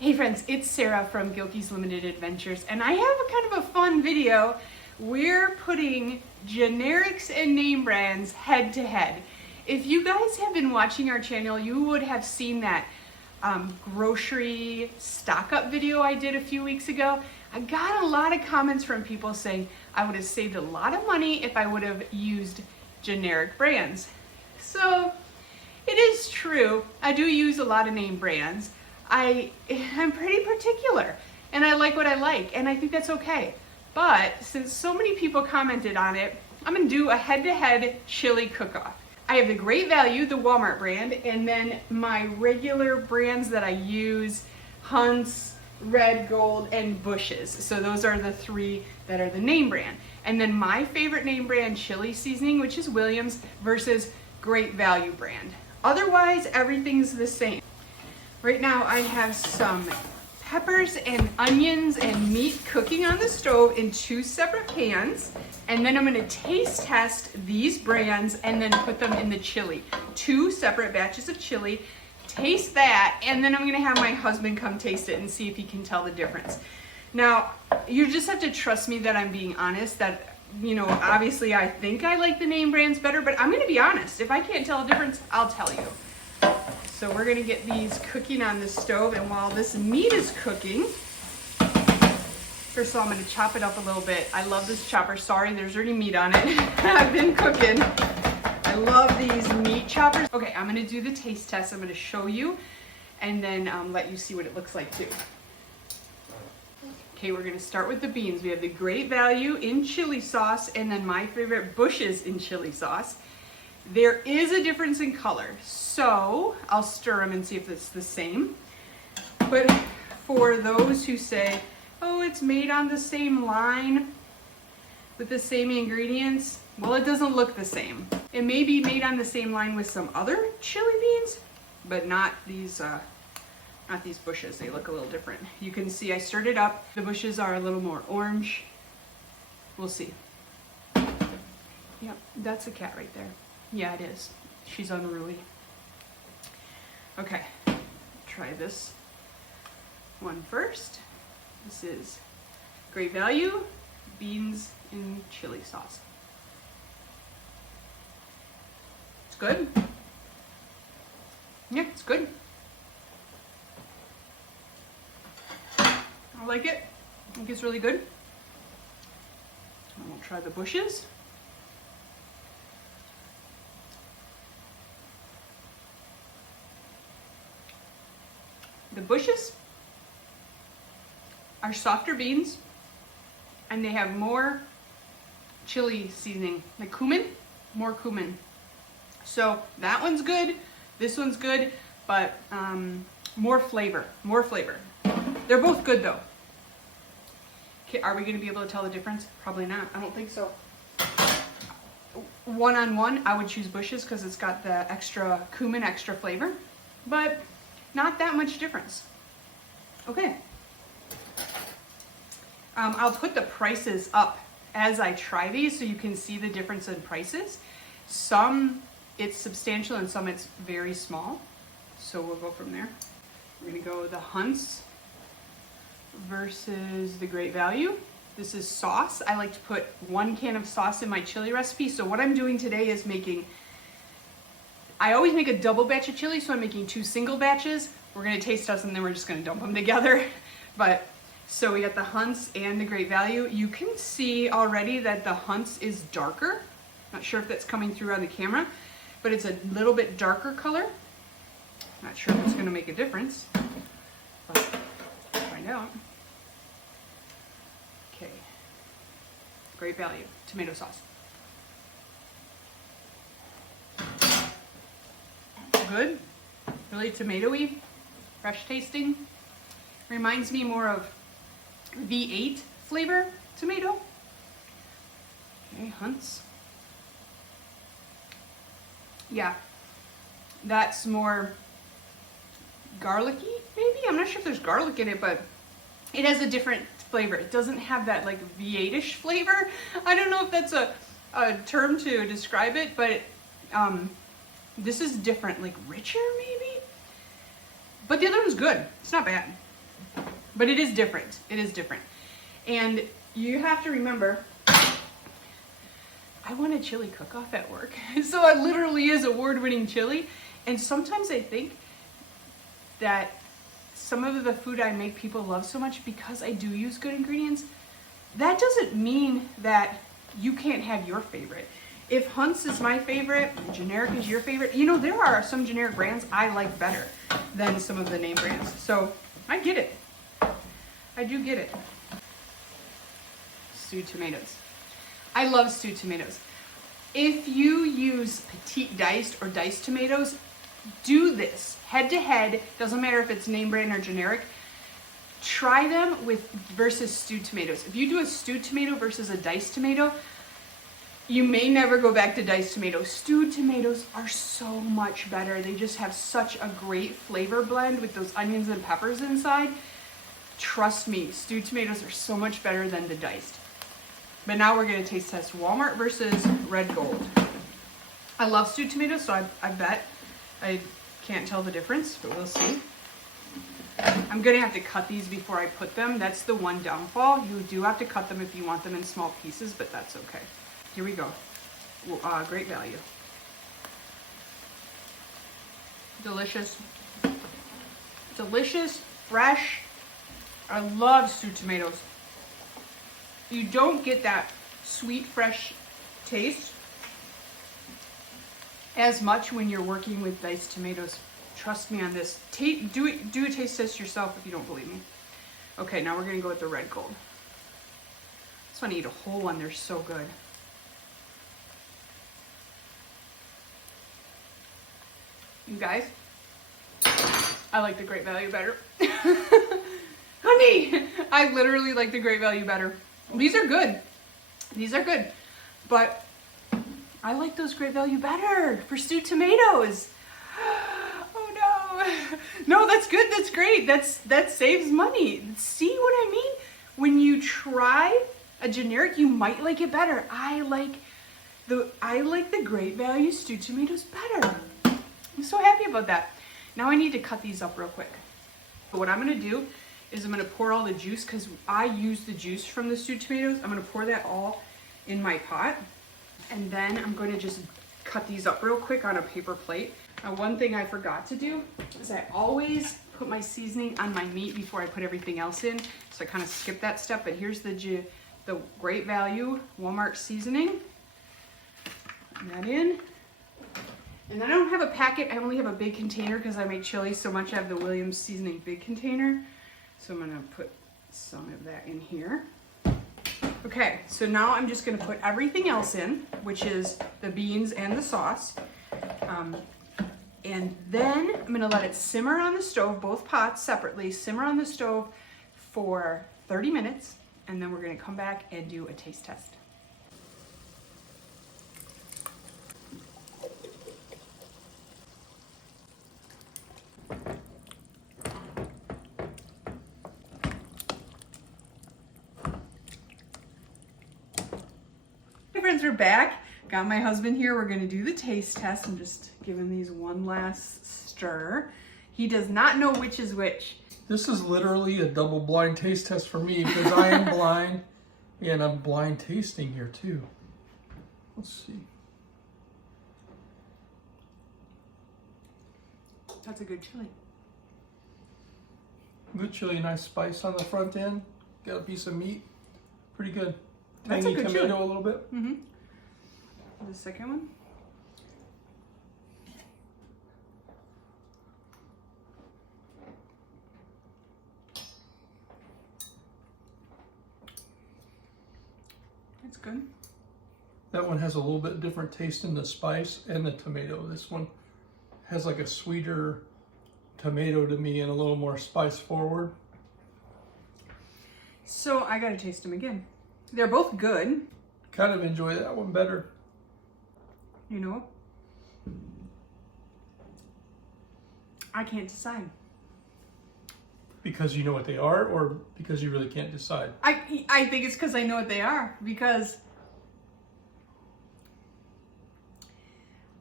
Hey friends, it's Sarah from Gilkey's Limited Adventures, and I have a kind of a fun video. We're putting generics and name brands head to head. If you guys have been watching our channel, you would have seen that grocery stock up video I did a few weeks ago. I got a lot of comments from people saying I would have saved a lot of money if I would have used generic brands. So it is true, I do use a lot of name brands. I'm pretty particular and I like what I like, and I think that's okay. But since so many people commented on it, I'm gonna do a head-to-head chili cook-off. I have the Great Value, the Walmart brand, and then my regular brands that I use, Hunt's, Red Gold, and Bush's. So those are the three that are the name brand. And then my favorite name brand chili seasoning, which is Williams, versus Great Value brand. Otherwise, everything's the same. Right now I have some peppers and onions and meat cooking on the stove in two separate pans, and then I'm going to taste test these brands and then put them in the chili. Two separate batches of chili, taste that, and then I'm going to have my husband come taste it and see if he can tell the difference. Now, you just have to trust me that I'm being honest, that, you know, obviously I think I like the name brands better, but I'm going to be honest. If I can't tell a difference, I'll tell you. So we're gonna get these cooking on the stove, and while this meat is cooking, first of all, I'm gonna chop it up a little bit. I love this chopper. Sorry, there's already meat on it. I've been cooking. I love these meat choppers. Okay, I'm gonna do the taste test. I'm gonna show you and then let you see what it looks like too. Okay, we're gonna start with the beans. We have the Great Value in chili sauce, and then my favorite, Bush's in chili sauce. There is a difference in color, so I'll stir them and see if it's the same. But for those who say, oh, it's made on the same line with the same ingredients, well, it doesn't look the same. It may be made on the same line with some other chili beans, but not these Bush's. They look a little different. You can see I stirred it up. The Bush's are a little more orange. We'll see. Yep, that's a cat right there. Yeah, it is. She's unruly. Okay, try this one first. This is Great Value, beans in chili sauce. It's good. Yeah, it's good. I like it. I think it's really good. And we'll try the Bush's. The Bush's are softer beans, and they have more chili seasoning, like cumin, more cumin. So that one's good, this one's good, but more flavor. They're both good though. Okay, are we gonna be able to tell the difference? Probably not, I don't think so. One-on-one, I would choose Bush's because it's got the extra cumin, extra flavor, but not that much difference. Okay. I'll put the prices up as I try these so you can see the difference in prices. Some it's substantial and some it's very small. So we'll go from there. We're gonna go the Hunt's versus the Great Value. This is sauce. I like to put 1 can of sauce in my chili recipe. So what I'm doing today is I always make a double batch of chili, so I'm making 2 single batches. We're gonna taste test and then we're just gonna dump them together. But, so we got the Hunt's and the Great Value. You can see already that the Hunt's is darker. Not sure if that's coming through on the camera, but it's a little bit darker color. Not sure if it's gonna make a difference, but we'll find out. Okay, Great Value, tomato sauce. Good, really tomatoey, fresh tasting. Reminds me more of V8 flavor tomato. Okay, Hunt's. Yeah, that's more garlicky, maybe? I'm not sure if there's garlic in it, but it has a different flavor. It doesn't have that like V8-ish flavor. I don't know if that's a term to describe it, but this is different, like richer maybe? But the other one's good. It's not bad. But it is different. It is different. And you have to remember, I want a chili cook-off at work. So it literally is award-winning chili. And sometimes I think that some of the food I make people love so much because I do use good ingredients. That doesn't mean that you can't have your favorite. If Hunt's is my favorite, Generic is your favorite, you know, there are some generic brands I like better than some of the name brands. So I get it. I do get it. Stewed tomatoes. I love stewed tomatoes. If you use petite diced or diced tomatoes, do this head to head. Doesn't matter if it's name brand or generic. Try them versus stewed tomatoes. If you do a stewed tomato versus a diced tomato, you may never go back to diced tomatoes. Stewed tomatoes are so much better. They just have such a great flavor blend with those onions and peppers inside. Trust me, stewed tomatoes are so much better than the diced. But now we're gonna taste test Walmart versus Red Gold. I love stewed tomatoes, so I bet I can't tell the difference, but we'll see. I'm gonna have to cut these before I put them. That's the one downfall. You do have to cut them if you want them in small pieces, but that's okay. Here we go. Great value. Delicious. Delicious, fresh. I love stewed tomatoes. You don't get that sweet, fresh taste as much when you're working with diced tomatoes. Trust me on this. Do a taste test yourself if you don't believe me. Okay, now we're gonna go with the Red Gold. I just wanna eat a whole one, they're so good. You guys, I like the Great Value better. Honey, I literally like the Great Value better. These are good. These are good. But I like those Great Value better for stewed tomatoes. Oh no. No, that's good. That's great. That saves money. See what I mean? When you try a generic, you might like it better. I like the Great Value stewed tomatoes better. I'm so happy about that. Now I need to cut these up real quick. But what I'm gonna do is I'm gonna pour all the juice, because I use the juice from the stewed tomatoes. I'm gonna pour that all in my pot. And then I'm gonna just cut these up real quick on a paper plate. Now, one thing I forgot to do is I always put my seasoning on my meat before I put everything else in. So I kind of skip that step, but here's the Great Value Walmart seasoning. Put that in. And then I don't have a packet, I only have a big container because I make chili so much. I have the Williams seasoning big container. So I'm gonna put some of that in here. Okay, so now I'm just gonna put everything else in, which is the beans and the sauce. And then I'm gonna let it simmer on the stove, both pots separately, simmer on the stove for 30 minutes. And then we're gonna come back and do a taste test. Friends are back. Got my husband here. We're going to do the taste test. I'm just giving these one last stir. He does not know which is which. This is literally a double blind taste test for me because I am blind and I'm blind tasting here too. Let's see. That's a good chili. Good chili, nice spice on the front end. Got a piece of meat. Pretty good. That's Tangy a good tomato chili. a little bit. Mm-hmm. The second one. That's good. That one has a little bit different taste in the spice and the tomato. This one has like a sweeter tomato to me and a little more spice forward. So I gotta taste them again. They're both good. Kind of enjoy that one better. You know? I can't decide. Because you know what they are, or because you really can't decide? I think it's because I know what they are, because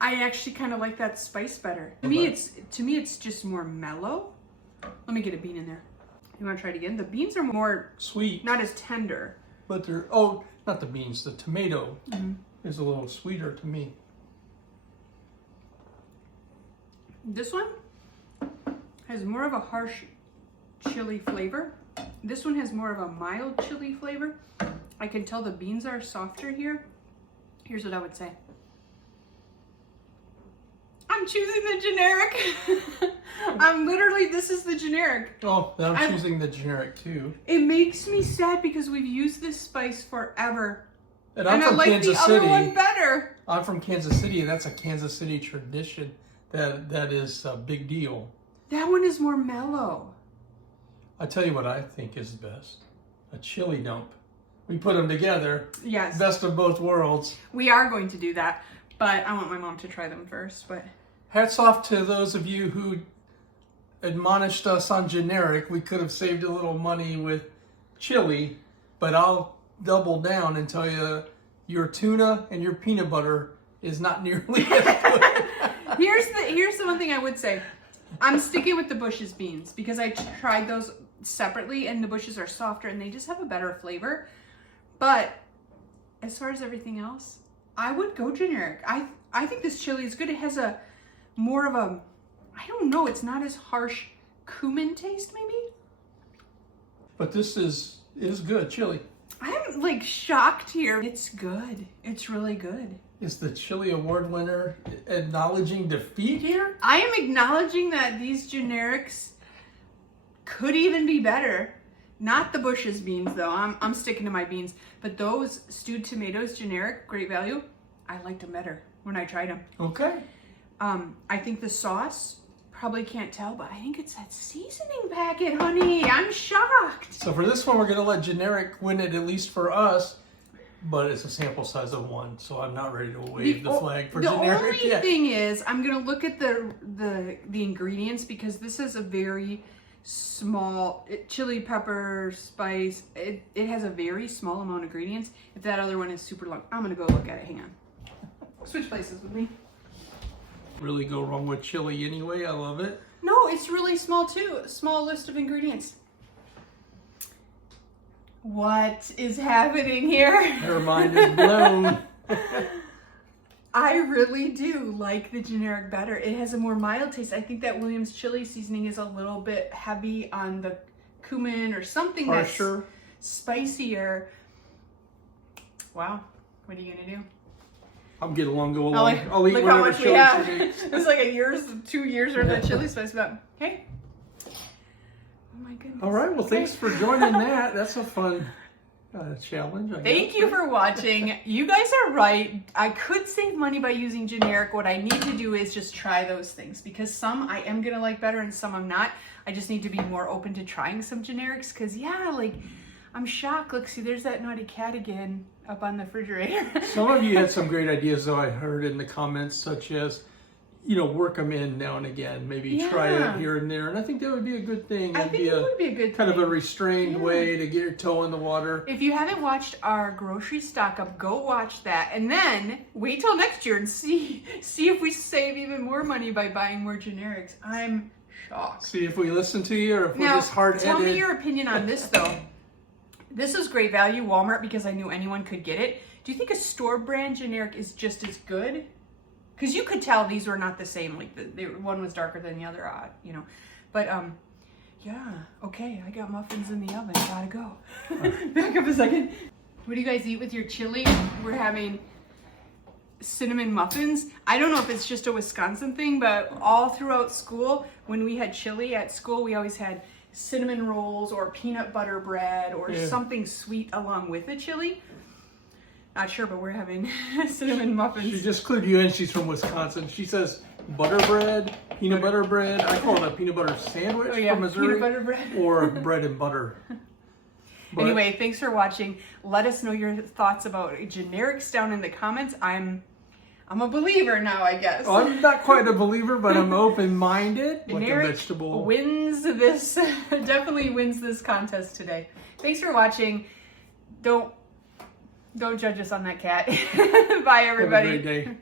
I actually kind of like that spice better. To me, it's just more mellow. Let me get a bean in there. You want to try it again? The beans are more Sweet. not as tender. But they're, oh, not the beans, the tomato is a little sweeter to me. This one has more of a harsh chili flavor. This one has more of a mild chili flavor. I can tell the beans are softer here. Here's what I would say. I'm choosing the generic. I'm literally, this is the generic. Oh, then I'm choosing the generic too. It makes me sad because we've used this spice forever. And I'm I from like Kansas the City. other one better. I'm from Kansas City, and that's a Kansas City tradition. That is a big deal. That one is more mellow. I tell you what I think is best. A chili dump. We put them together. Yes. Best of both worlds. We are going to do that, but I want my mom to try them first. But hats off to those of you who admonished us on generic. We could have saved a little money with chili, but I'll double down and tell you your tuna and your peanut butter is not nearly as good. Here's the one thing I would say. I'm sticking with the Bush's beans because I tried those separately and the Bush's are softer and they just have a better flavor. But as far as everything else, I would go generic. I think this chili is good. It has a more of a, I don't know, it's not as harsh cumin taste maybe. But this is good chili. I'm like shocked here. It's good. It's really good. Is the chili award winner acknowledging defeat here? I am acknowledging that these generics could even be better. Not the Bush's beans though. I'm sticking to my beans. But those stewed tomatoes, generic, great value. I liked them better when I tried them. Okay. I think the sauce, probably can't tell, but I think it's that seasoning packet, honey. I'm shocked. So for this one, we're going to let generic win it, at least for us. But it's a sample size of 1, so I'm not ready to wave the flag for generic The yet. only thing is, I'm going to look at the ingredients because this is a very small chili pepper spice. It has a very small amount of ingredients. If that other one is super long, I'm going to go look at it. Hang on. Switch places with me. Really go wrong with chili anyway. I love it. No, it's really small too. A small list of ingredients. What is happening here? Her mind is blown. I really do like the generic better. It has a more mild taste. I think that Williams chili seasoning is a little bit heavy on the cumin or something Harsher. that's spicier. Wow, what are you gonna do? I'm getting along, go along. I'll eat look how whatever much we chili have. she makes. It's like 2 years worth of chili spice, but hey. Oh my goodness. All right, well, thanks for joining that. That's a fun challenge, I guess. Thank you for watching. You guys are right. I could save money by using generic. What I need to do is just try those things because some I am going to like better and some I'm not. I just need to be more open to trying some generics because, yeah, like, I'm shocked. Look, see, there's that naughty cat again up on the refrigerator. Some of you had some great ideas, though, I heard in the comments, such as, work them in now and again. Maybe try it here and there. And I think that would be a good thing. I think it would be a good thing. Kind of a restrained way to get your toe in the water. If you haven't watched our grocery stock up, go watch that. And then wait till next year and see if we save even more money by buying more generics. I'm shocked. See if we listen to you or if we're just hard-headed. Tell me your opinion on this, though. This is great value, Walmart, because I knew anyone could get it. Do you think a store brand generic is just as good? Because you could tell these were not the same. Like one was darker than the other, But yeah, okay. I got muffins in the oven. Gotta go. Back up a second. What do you guys eat with your chili? We're having cinnamon muffins. I don't know if it's just a Wisconsin thing, but all throughout school, when we had chili at school, we always had cinnamon rolls or peanut butter bread or something sweet along with the chili. Not sure, but we're having cinnamon muffins. She just clued you in. She's from Wisconsin. She says butter bread, peanut butter bread. I call it a peanut butter sandwich from Missouri. Peanut butter bread. Or bread and butter. But anyway, thanks for watching. Let us know your thoughts about generics down in the comments. I'm a believer now, I guess. Well, I'm not quite a believer, but I'm open-minded. Like a Generic vegetable. wins this, definitely wins this contest today. Thanks for watching. Don't judge us on that cat. Bye, everybody. Have a great day.